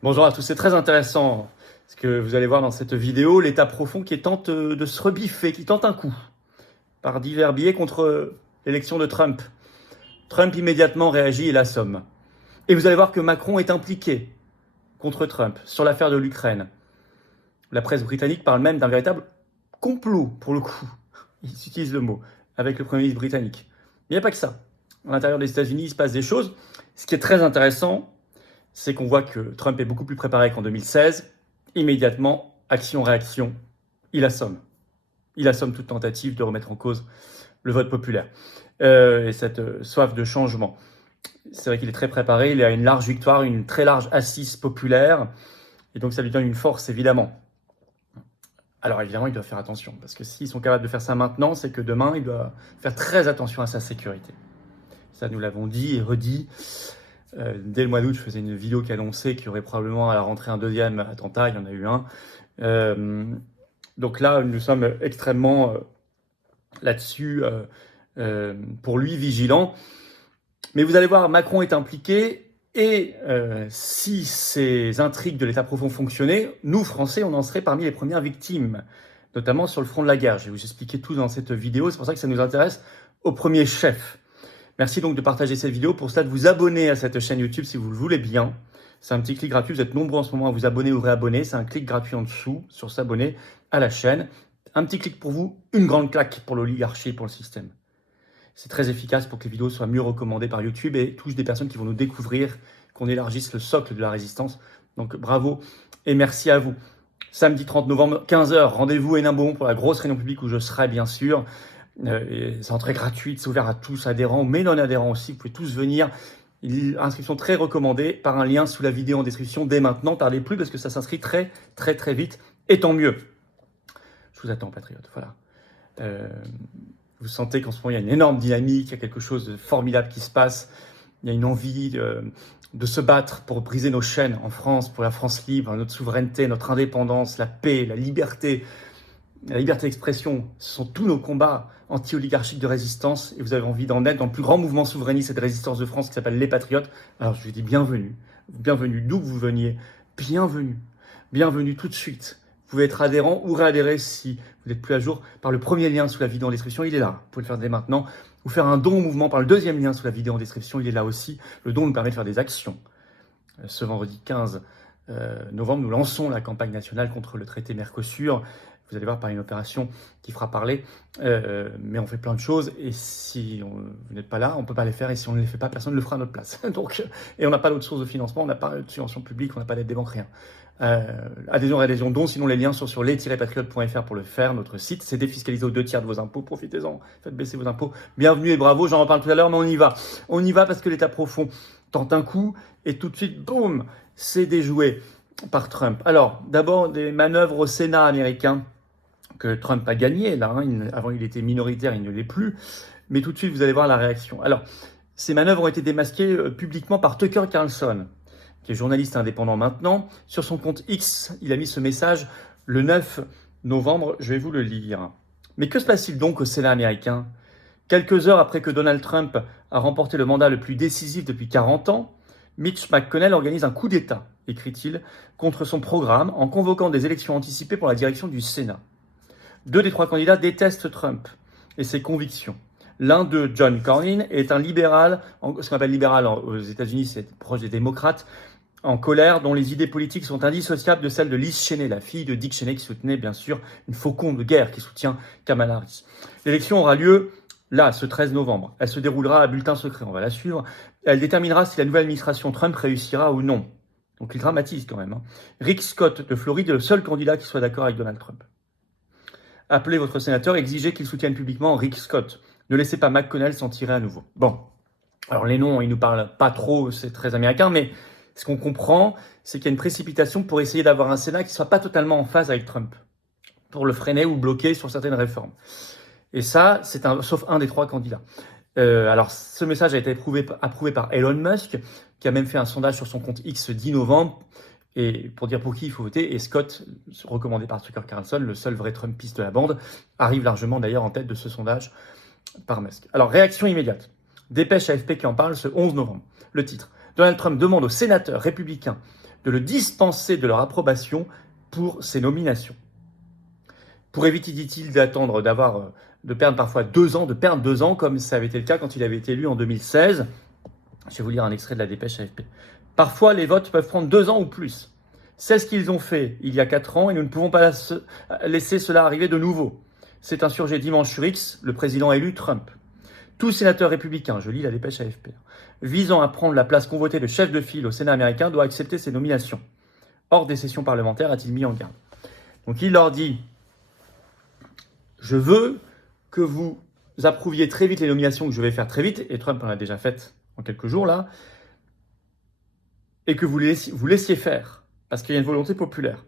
Bonjour à tous, c'est très intéressant ce que vous allez voir dans cette vidéo, l'État profond qui tente de se rebiffer, qui tente un coup par divers biais contre l'élection de Trump. Trump immédiatement réagit et l'assomme. Et vous allez voir que Macron est impliqué contre Trump sur l'affaire de l'Ukraine. La presse britannique parle même d'un véritable complot, pour le coup. Ils utilisent le mot, avec le Premier ministre britannique. Mais il n'y a pas que ça. À l'intérieur des États-Unis, il se passe des choses. Ce qui est très intéressant, c'est qu'on voit que Trump est beaucoup plus préparé qu'en 2016. Immédiatement, action-réaction, il assomme. Il assomme toute tentative de remettre en cause le vote populaire et cette soif de changement. C'est vrai qu'il est très préparé, il a une large victoire, une très large assise populaire, et donc ça lui donne une force, évidemment. Alors évidemment, il doit faire attention, parce que s'ils sont capables de faire ça maintenant, c'est que demain, il doit faire très attention à sa sécurité. Ça, nous l'avons dit et redit. Dès le mois d'août, je faisais une vidéo qui annonçait qu'il y aurait probablement à la rentrée un deuxième attentat, il y en a eu un. Donc là, nous sommes extrêmement là-dessus, pour lui, vigilants. Mais vous allez voir, Macron est impliqué, et si ces intrigues de l'État profond fonctionnaient, nous, Français, on en serait parmi les premières victimes, notamment sur le front de la guerre. Je vais vous expliquer tout dans cette vidéo, c'est pour ça que ça nous intéresse au premier chef. Merci donc de partager cette vidéo, pour cela de vous abonner à cette chaîne YouTube si vous le voulez bien. C'est un petit clic gratuit, vous êtes nombreux en ce moment à vous abonner ou réabonner, c'est un clic gratuit en dessous sur s'abonner à la chaîne. Un petit clic pour vous, une grande claque pour l'oligarchie et pour le système. C'est très efficace pour que les vidéos soient mieux recommandées par YouTube et touchent des personnes qui vont nous découvrir, qu'on élargisse le socle de la résistance. Donc bravo et merci à vous. Samedi 30 novembre, 15h, rendez-vous à Hénin-Beaumont pour la grosse réunion publique où je serai bien sûr. C'est entrée gratuite, c'est ouvert à tous, adhérents, mais non-adhérents aussi, vous pouvez tous venir. Inscription très recommandée par un lien sous la vidéo en description dès maintenant. Tardez plus parce que ça s'inscrit très vite, et tant mieux. Je vous attends, patriotes, voilà. Vous sentez qu'en ce moment, il y a une énorme dynamique, il y a quelque chose de formidable qui se passe. Il y a une envie de se battre pour briser nos chaînes en France, pour la France libre, notre souveraineté, notre indépendance, la paix, la liberté d'expression. Ce sont tous nos combats anti-oligarchiques de résistance, et vous avez envie d'en être dans le plus grand mouvement souverainiste et de résistance de France qui s'appelle Les Patriotes. Alors je vous dis bienvenue, bienvenue d'où que vous veniez, bienvenue tout de suite. Vous pouvez être adhérent ou réadhérer si vous n'êtes plus à jour par le premier lien sous la vidéo en description, il est là. Vous pouvez le faire dès maintenant. Ou faire un don au mouvement par le deuxième lien sous la vidéo en description, il est là aussi. Le don nous permet de faire des actions. Ce vendredi 15 novembre, nous lançons la campagne nationale contre le traité Mercosur. Vous allez voir, par une opération qui fera parler, mais on fait plein de choses, et si vous n'êtes pas là, on ne peut pas les faire, et si on ne les fait pas, personne ne le fera à notre place. Donc, et on n'a pas d'autres sources de financement, on n'a pas de subvention publique, on n'a pas d'aide des banques, rien. Adhésion, dons, sinon les liens sont sur les-patriotes.fr pour le faire, notre site. C'est défiscalisé aux 2/3 de vos impôts, profitez-en, faites baisser vos impôts. Bienvenue et bravo, j'en reparle tout à l'heure, mais on y va. On y va parce que l'État profond tente un coup, et tout de suite, boum, c'est déjoué par Trump. Alors, d'abord, des manœuvres au Sénat américain que Trump a gagné. Là, avant, il était minoritaire, il ne l'est plus. Mais tout de suite, vous allez voir la réaction. Alors, ces manœuvres ont été démasquées publiquement par Tucker Carlson, qui est journaliste indépendant maintenant. Sur son compte X, il a mis ce message le 9 novembre. Je vais vous le lire. Mais que se passe-t-il donc au Sénat américain ? Quelques heures après que Donald Trump a remporté le mandat le plus décisif depuis 40 ans, Mitch McConnell organise un coup d'État, écrit-il, contre son programme en convoquant des élections anticipées pour la direction du Sénat. 2 des 3 candidats détestent Trump et ses convictions. L'un d'eux, John Cornyn, est un libéral, ce qu'on appelle libéral aux États-Unis, c'est proche des démocrates, en colère, dont les idées politiques sont indissociables de celles de Liz Cheney, la fille de Dick Cheney, qui soutenait bien sûr une faucon de guerre qui soutient Kamala Harris. L'élection aura lieu là, ce 13 novembre. Elle se déroulera à bulletin secret, on va la suivre. Elle déterminera si la nouvelle administration Trump réussira ou non. Donc il dramatise quand même. Rick Scott de Floride est le seul candidat qui soit d'accord avec Donald Trump. Appelez votre sénateur et exigez qu'il soutienne publiquement Rick Scott. Ne laissez pas McConnell s'en tirer à nouveau. Bon, alors les noms, ils nous parlent pas trop, c'est très américain, mais ce qu'on comprend, c'est qu'il y a une précipitation pour essayer d'avoir un Sénat qui ne soit pas totalement en phase avec Trump, pour le freiner ou bloquer sur certaines réformes. Et ça, sauf un des 3 candidats. Alors, ce message a été approuvé par Elon Musk, qui a même fait un sondage sur son compte X 10 novembre, et pour dire pour qui il faut voter. Et Scott, recommandé par Tucker Carlson, le seul vrai Trumpiste de la bande, arrive largement d'ailleurs en tête de ce sondage par Musk. Alors, réaction immédiate. Dépêche AFP qui en parle ce 11 novembre. Le titre. Donald Trump demande aux sénateurs républicains de le dispenser de leur approbation pour ces nominations. Pour éviter, dit-il, de perdre parfois 2 ans, comme ça avait été le cas quand il avait été élu en 2016. Je vais vous lire un extrait de la dépêche AFP. Parfois, les votes peuvent prendre 2 ans ou plus. C'est ce qu'ils ont fait il y a 4 ans et nous ne pouvons pas laisser cela arriver de nouveau. C'est insurgé dimanche sur X, le président élu Trump. Tout sénateur républicain, je lis la dépêche AFP, visant à prendre la place convotée de chef de file au Sénat américain doit accepter ces nominations. Hors des sessions parlementaires, a-t-il mis en garde. Donc il leur dit, je veux que vous approuviez très vite les nominations que je vais faire très vite, et Trump en a déjà faites en quelques jours là, et que vous laissiez faire, parce qu'il y a une volonté populaire.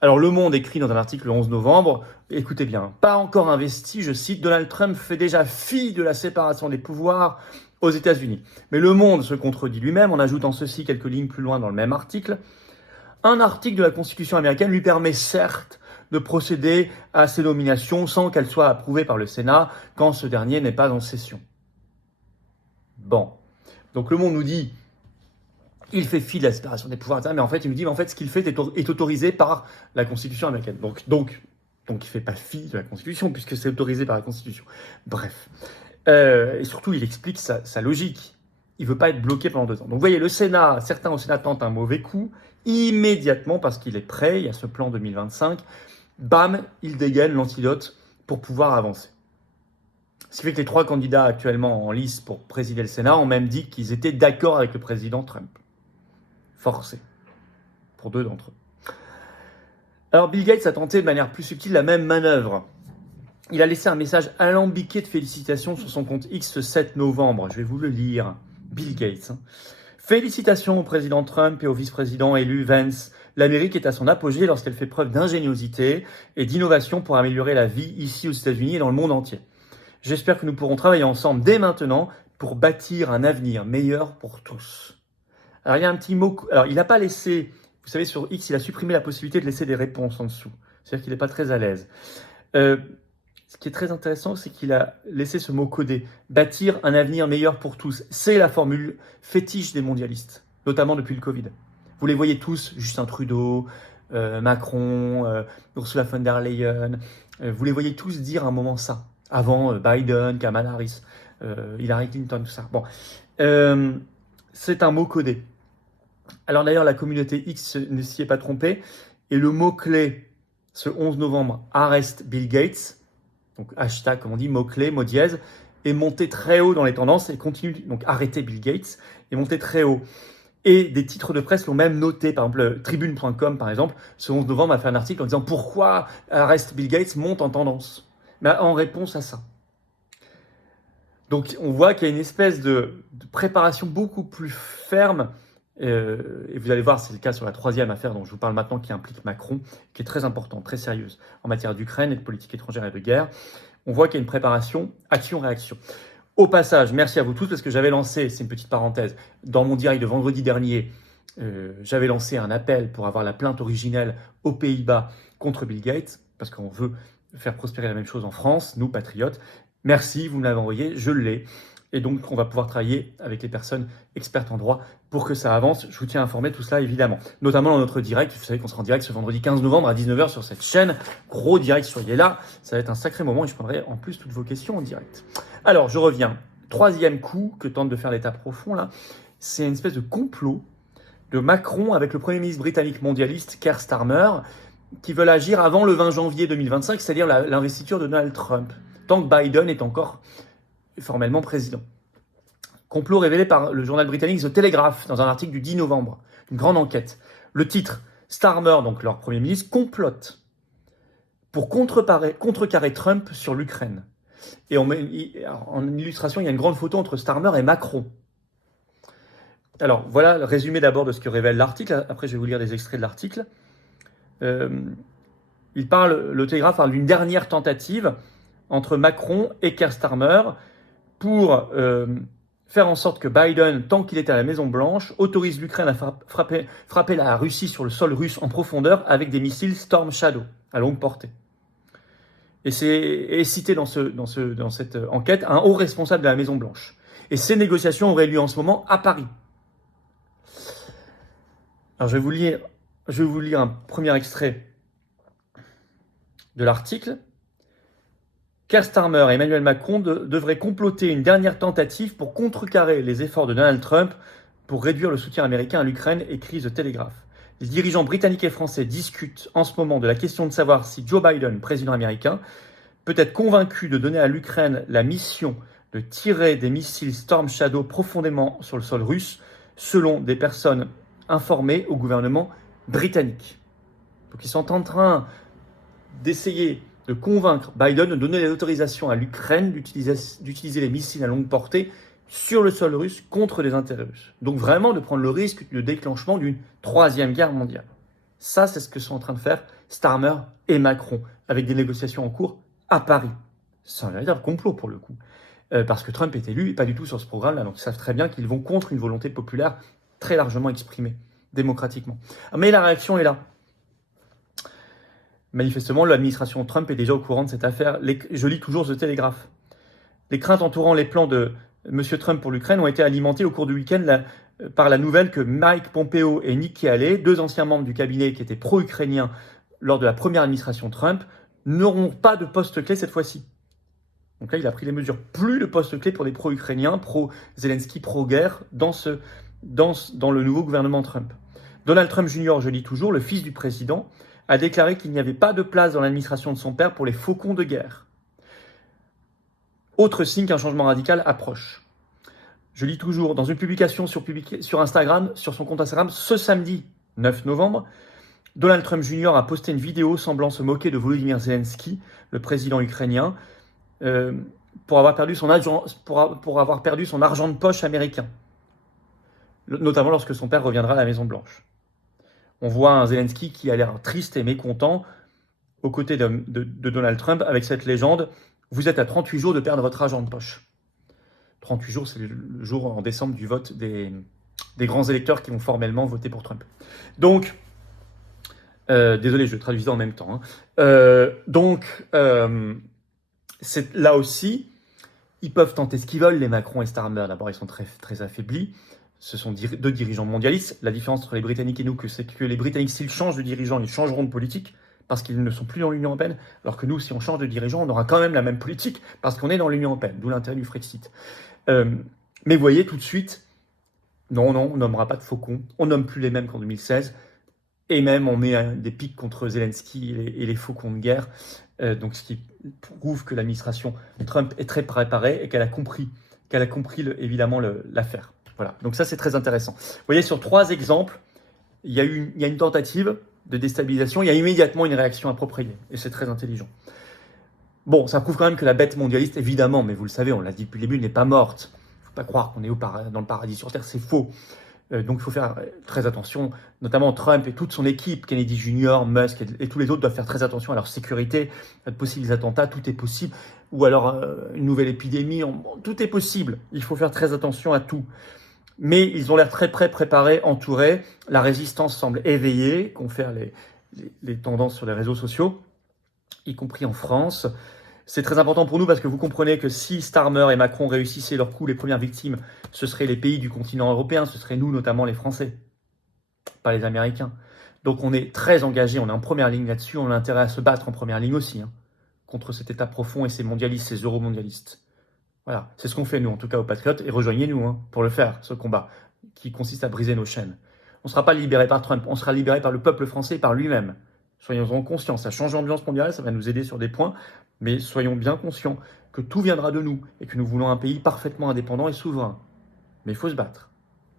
Alors Le Monde écrit dans un article le 11 novembre, écoutez bien, pas encore investi, je cite, Donald Trump fait déjà fi de la séparation des pouvoirs aux États-Unis. Mais Le Monde se contredit lui-même en ajoutant ceci quelques lignes plus loin dans le même article. Un article de la Constitution américaine lui permet certes de procéder à ces nominations sans qu'elles soient approuvées par le Sénat quand ce dernier n'est pas en session. Bon, donc Le Monde nous dit il fait fi de la séparation des pouvoirs, mais en fait, il nous dit ce qu'il fait est autorisé par la Constitution américaine. Donc il ne fait pas fi de la Constitution, puisque c'est autorisé par la Constitution. Bref. Et surtout, il explique sa logique. Il ne veut pas être bloqué pendant 2 ans. Donc vous voyez, certains au Sénat tentent un mauvais coup, immédiatement, parce qu'il est prêt, il y a ce plan 2025, bam, il dégaine l'antidote pour pouvoir avancer. Ce qui fait que les 3 candidats actuellement en lice pour présider le Sénat ont même dit qu'ils étaient d'accord avec le président Trump. Forcé, pour 2 d'entre eux. Alors Bill Gates a tenté de manière plus subtile la même manœuvre. Il a laissé un message alambiqué de félicitations sur son compte X le 7 novembre. Je vais vous le lire. Bill Gates. Félicitations au président Trump et au vice-président élu Vance. L'Amérique est à son apogée lorsqu'elle fait preuve d'ingéniosité et d'innovation pour améliorer la vie ici aux États-Unis et dans le monde entier. J'espère que nous pourrons travailler ensemble dès maintenant pour bâtir un avenir meilleur pour tous. Alors, il y a un petit mot. Alors, il n'a pas laissé. Vous savez, sur X, il a supprimé la possibilité de laisser des réponses en dessous. C'est-à-dire qu'il n'est pas très à l'aise. Ce qui est très intéressant, c'est qu'il a laissé ce mot codé. Bâtir un avenir meilleur pour tous. C'est la formule fétiche des mondialistes, notamment depuis le Covid. Vous les voyez tous, Justin Trudeau, Macron, Ursula von der Leyen. Vous les voyez tous dire à un moment ça. Avant Biden, Kamala Harris, Hillary Clinton, tout ça. Bon, c'est un mot codé. Alors d'ailleurs, la communauté X ne s'y est pas trompée. Et le mot-clé, ce 11 novembre, arrête Bill Gates, donc hashtag, comme on dit, mot-clé, mot dièse, est monté très haut dans les tendances et continue, donc arrêter Bill Gates, est monté très haut. Et des titres de presse l'ont même noté. Par exemple, Tribune.com, par exemple, ce 11 novembre a fait un article en disant « Pourquoi arrête Bill Gates monte en tendance ?» Mais en réponse à ça. Donc on voit qu'il y a une espèce de préparation beaucoup plus ferme. Et vous allez voir, c'est le cas sur la 3e affaire dont je vous parle maintenant, qui implique Macron, qui est très importante, très sérieuse, en matière d'Ukraine et de politique étrangère et de guerre. On voit qu'il y a une préparation action-réaction. Au passage, merci à vous tous, parce que j'avais lancé, c'est une petite parenthèse, dans mon direct de vendredi dernier, j'avais lancé un appel pour avoir la plainte originelle aux Pays-Bas contre Bill Gates, parce qu'on veut faire prospérer la même chose en France, nous, patriotes. Merci, vous me l'avez envoyé, je l'ai. Et donc, on va pouvoir travailler avec les personnes expertes en droit pour que ça avance. Je vous tiens informé de tout cela, évidemment. Notamment dans notre direct. Vous savez qu'on sera en direct ce vendredi 15 novembre à 19h sur cette chaîne. Gros direct, soyez là. Ça va être un sacré moment et je prendrai en plus toutes vos questions en direct. Alors, je reviens. 3e coup que tente de faire l'État profond, là. C'est une espèce de complot de Macron avec le Premier ministre britannique mondialiste, Keir Starmer, qui veulent agir avant le 20 janvier 2025, c'est-à-dire l'investiture de Donald Trump, tant que Biden est encore formellement président. Complot révélé par le journal britannique The Telegraph dans un article du 10 novembre, une grande enquête. Le titre, Starmer, donc leur Premier ministre, complote pour contrecarrer Trump sur l'Ukraine. Et en illustration, il y a une grande photo entre Starmer et Macron. Alors, voilà le résumé d'abord de ce que révèle l'article. Après, je vais vous lire des extraits de l'article. Le Télégraphe parle d'une dernière tentative entre Macron et Keir Starmer pour faire en sorte que Biden, tant qu'il était à la Maison-Blanche, autorise l'Ukraine à frapper la Russie sur le sol russe en profondeur avec des missiles Storm Shadow à longue portée. Et c'est cité dans cette enquête un haut responsable de la Maison-Blanche. Et ces négociations auraient lieu en ce moment à Paris. Alors je vais vous lire un premier extrait de l'article. Keir Starmer et Emmanuel Macron devraient comploter une dernière tentative pour contrecarrer les efforts de Donald Trump pour réduire le soutien américain à l'Ukraine, écrit The Telegraph. Les dirigeants britanniques et français discutent en ce moment de la question de savoir si Joe Biden, président américain, peut être convaincu de donner à l'Ukraine la mission de tirer des missiles Storm Shadow profondément sur le sol russe, selon des personnes informées au gouvernement britannique. Donc ils sont en train d'essayer de convaincre Biden de donner l'autorisation à l'Ukraine d'utiliser les missiles à longue portée sur le sol russe contre les intérêts russes. Donc vraiment de prendre le risque de déclenchement d'une troisième guerre mondiale. Ça, c'est ce que sont en train de faire Starmer et Macron, avec des négociations en cours à Paris. C'est un véritable complot pour le coup. Parce que Trump est élu, pas du tout sur ce programme-là. Donc ils savent très bien qu'ils vont contre une volonté populaire très largement exprimée, démocratiquement. Mais la réaction est là. Manifestement, l'administration Trump est déjà au courant de cette affaire. Je lis toujours The Telegraph. Les craintes entourant les plans de M. Trump pour l'Ukraine ont été alimentées au cours du week-end par la nouvelle que Mike Pompeo et Nikki Haley, deux anciens membres du cabinet qui étaient pro-ukrainiens lors de la première administration Trump, n'auront pas de poste clé cette fois-ci. Donc là, il a pris les mesures. Plus de poste clé pour des pro-ukrainiens, pro-Zelensky, pro-guerre dans le nouveau gouvernement Trump. Donald Trump Jr., je lis toujours, le fils du président, a déclaré qu'il n'y avait pas de place dans l'administration de son père pour les faucons de guerre. Autre signe qu'un changement radical approche. Je lis toujours dans une publication sur Instagram, sur son compte Instagram, ce samedi 9 novembre, Donald Trump Jr. a posté une vidéo semblant se moquer de Volodymyr Zelensky, le président ukrainien, pour avoir perdu son argent de poche américain, notamment lorsque son père reviendra à la Maison-Blanche. On voit un Zelensky qui a l'air triste et mécontent aux côtés de Donald Trump avec cette légende « Vous êtes à 38 jours de perdre votre argent de poche ». 38 jours, c'est le jour en décembre du vote des grands électeurs qui vont formellement voter pour Trump. Donc, désolé, je traduis ça en même temps. C'est là aussi, ils peuvent tenter ce qu'ils veulent, les Macron et Starmer. D'abord, ils sont très, très affaiblis. Ce sont deux dirigeants mondialistes. La différence entre les Britanniques et nous, c'est que les Britanniques, s'ils changent de dirigeant, ils changeront de politique parce qu'ils ne sont plus dans l'Union européenne. Alors que nous, si on change de dirigeant, on aura quand même la même politique parce qu'on est dans l'Union européenne, d'où l'intérêt du Frexit. Mais vous voyez tout de suite, non, on nommera pas de faucons. On nomme plus les mêmes qu'en 2016. Et même, on met des pics contre Zelensky et les faucons de guerre. Donc, ce qui prouve que l'administration Trump est très préparée et qu'elle a compris évidemment l'affaire. Voilà. Donc ça, c'est très intéressant. Vous voyez, sur 3 exemples, il y a une tentative de déstabilisation. Il y a immédiatement une réaction appropriée. Et c'est très intelligent. Bon, ça prouve quand même que la bête mondialiste, évidemment, mais vous le savez, on l'a dit depuis le début, n'est pas morte. Il ne faut pas croire qu'on est dans le paradis sur Terre, c'est faux. Donc il faut faire très attention, notamment Trump et toute son équipe, Kennedy Jr., Musk et tous les autres doivent faire très attention à leur sécurité, à de possibles attentats, tout est possible, ou alors une nouvelle épidémie, tout est possible, il faut faire très attention à tout. Mais ils ont l'air très préparés, entourés, la résistance semble éveillée, confère les tendances sur les réseaux sociaux, y compris en France. C'est très important pour nous parce que vous comprenez que si Starmer et Macron réussissaient leur coup, les premières victimes, ce seraient les pays du continent européen, ce seraient nous, notamment les Français, pas les Américains. Donc on est très engagés, on est en première ligne là-dessus, on a intérêt à se battre en première ligne aussi, contre cet État profond et ces mondialistes, ces euromondialistes. Voilà, c'est ce qu'on fait nous, en tout cas aux Patriotes, et rejoignez-nous pour le faire, ce combat, qui consiste à briser nos chaînes. On ne sera pas libéré par Trump, on sera libéré par le peuple français, par lui-même. Soyons-en conscients, ça change l'ambiance mondiale, ça va nous aider sur des points, mais soyons bien conscients que tout viendra de nous et que nous voulons un pays parfaitement indépendant et souverain. Mais il faut se battre.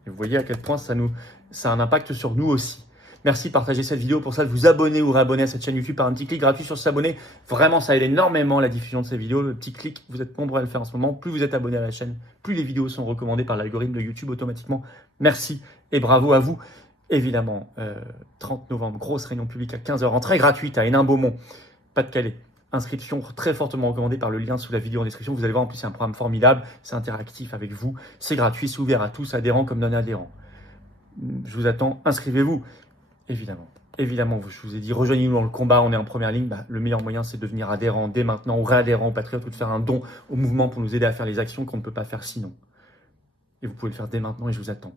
Et vous voyez à quel point ça a un impact sur nous aussi. Merci de partager cette vidéo, pour ça de vous abonner ou réabonner à cette chaîne YouTube par un petit clic gratuit sur s'abonner. Vraiment, ça aide énormément la diffusion de ces vidéos. Le petit clic, vous êtes nombreux à le faire en ce moment. Plus vous êtes abonné à la chaîne, plus les vidéos sont recommandées par l'algorithme de YouTube automatiquement. Merci et bravo à vous. Évidemment, 30 novembre, grosse réunion publique à 15h, entrée gratuite à Hénin-Beaumont, Pas-de-Calais. Inscription très fortement recommandée par le lien sous la vidéo en description. Vous allez voir, en plus, c'est un programme formidable, c'est interactif avec vous, c'est gratuit, c'est ouvert à tous, adhérents comme non-adhérents. Je vous attends, inscrivez-vous, évidemment. Évidemment, je vous ai dit, rejoignez-nous dans le combat, on est en première ligne. Le meilleur moyen, c'est de devenir adhérent dès maintenant ou réadhérent aux Patriotes ou de faire un don au mouvement pour nous aider à faire les actions qu'on ne peut pas faire sinon. Et vous pouvez le faire dès maintenant et je vous attends.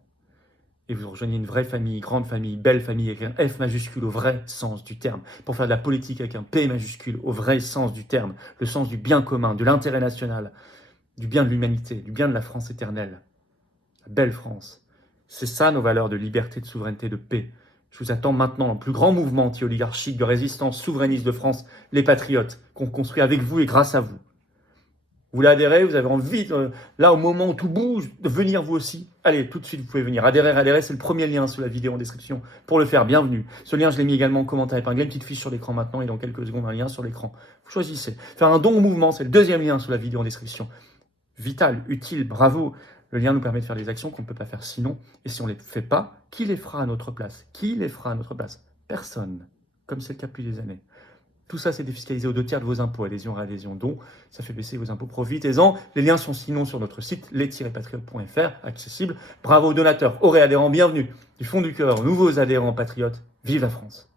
et vous rejoignez une vraie famille, grande famille, belle famille, avec un F majuscule au vrai sens du terme, pour faire de la politique avec un P majuscule au vrai sens du terme, le sens du bien commun, de l'intérêt national, du bien de l'humanité, du bien de la France éternelle, la belle France. C'est ça nos valeurs de liberté, de souveraineté, de paix. Je vous attends maintenant dans le plus grand mouvement anti-oligarchique de résistance souverainiste de France, les Patriotes, qu'on construit avec vous et grâce à vous. Vous voulez adhérer, vous avez envie, là au moment où tout bouge, de venir vous aussi. Allez, tout de suite, vous pouvez venir. Adhérer, c'est le premier lien sous la vidéo en description. Pour le faire, bienvenue. Ce lien, je l'ai mis également en commentaire épinglé, une petite fiche sur l'écran maintenant et dans quelques secondes, un lien sur l'écran. Vous choisissez. Faire un don au mouvement, c'est le deuxième lien sous la vidéo en description. Vital, utile, bravo. Le lien nous permet de faire des actions qu'on ne peut pas faire sinon. Et si on ne les fait pas, qui les fera à notre place? Qui les fera à notre place? Personne. Comme c'est le cas depuis des années. Tout ça, c'est défiscalisé aux 2 tiers de vos impôts, adhésion, réadhésion, don. Ça fait baisser vos impôts, profitez-en. Les liens sont sinon sur notre site, les-patriotes.fr, accessible. Bravo aux donateurs, aux réadhérents, bienvenue. Du fond du cœur, nouveaux adhérents patriotes, vive la France.